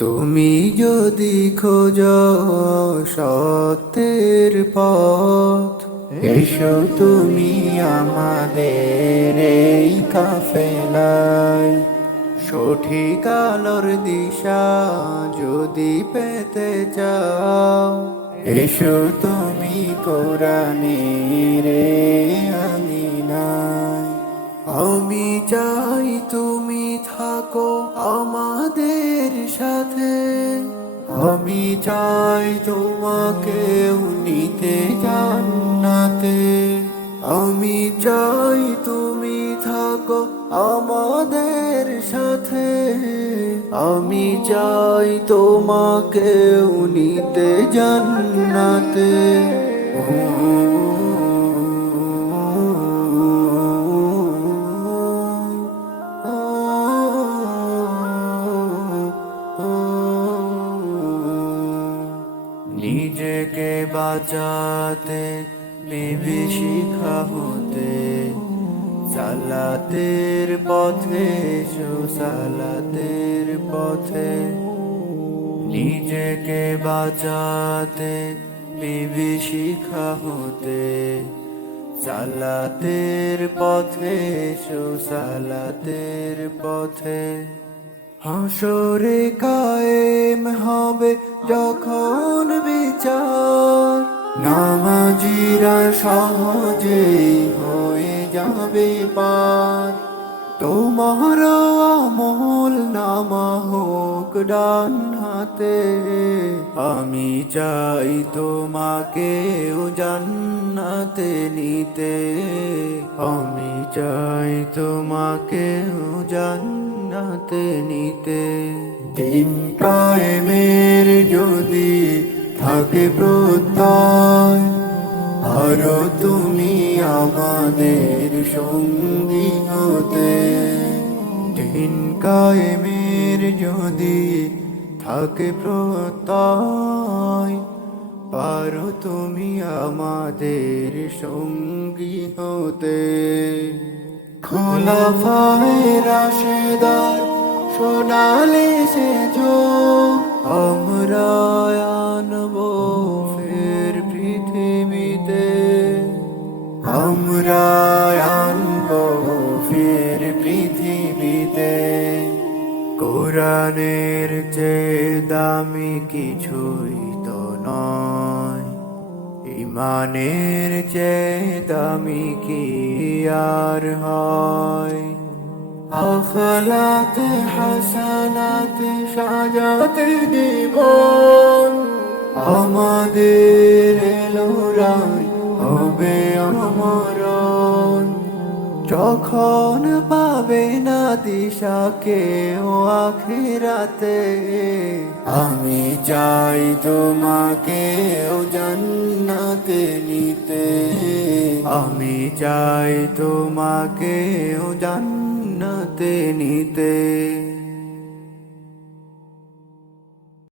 তুমি যদি খোঁজ সত্যের পথ, এসো তুমি আমাদের এই কাফেলায়। সঠিক আলোর দিশা যদি পেতে চাও, এসো তুমি কোরআনের আমিনায় আমি চাই তুমি থাকো আমাদের সাথে আমি চাই তোমাকে নিতে জান্নাতে। আমি চাই তুমি থাকো আমাদের সাথে। আমি চাই তোমাকে নিতে জান্নাতে। নিজেকে বাঁচাতে শিখা হতে। সালাতের পথে এসো, সালাতের পথে। নিজেকে বাঁচাতে শিখা হতে। সালাতের পথে এসো, সালাতের পথে। হাসরে কায়েম হবে যখন সহজেই হয়ে যাবে পার। তোমার আমল নামা হোক ডান হাতে, আমি চাই তোমাকেও জান্নাতে নিতে। আমি চাই তোমাকেও জান্নাতে নিতে। দিন কায়েমের যদি থাকে প্রত্যয় আরও তুমি আমাদের সঙ্গী হতে। দিন কায়েমের যদি থাকে প্রত্যয়, পারো তুমি আমাদের সঙ্গী হতে। খোলা ফায় সোনালি সে যোগ আমরা আনব আনব ফের পৃথিবীতে। কোরআনের যে দামি কিছুই তো নয়। ইমানের যে দামি কি আর হয়? আখলাতে হাসানাতে সাজাতে জীবন। আমাদের যখন পাবে না দিশাকে ও আখেরাতে, আমি চাই তোমাকে ও জান্নাতে নিতে। আমি চাই তোমাকে ও জান্নাতে নিতে।